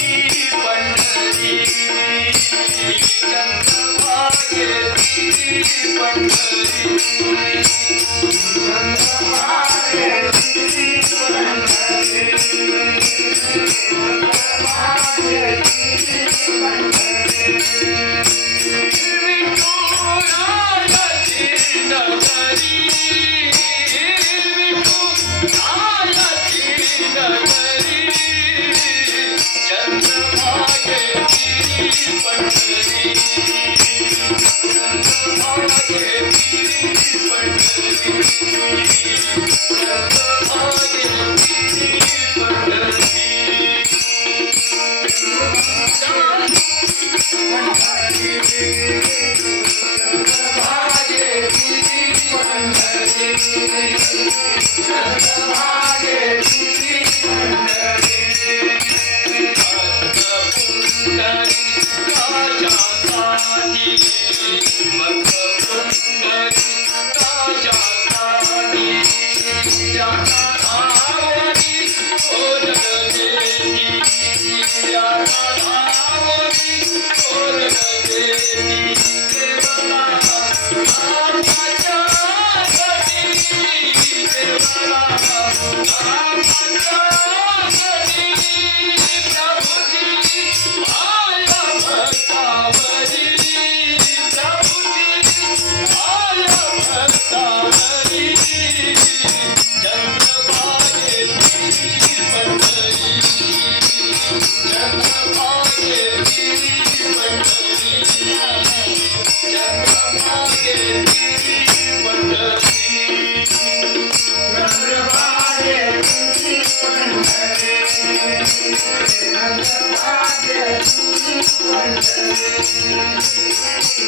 Pandhari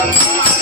I'm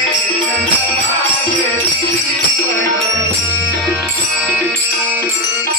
Thank you.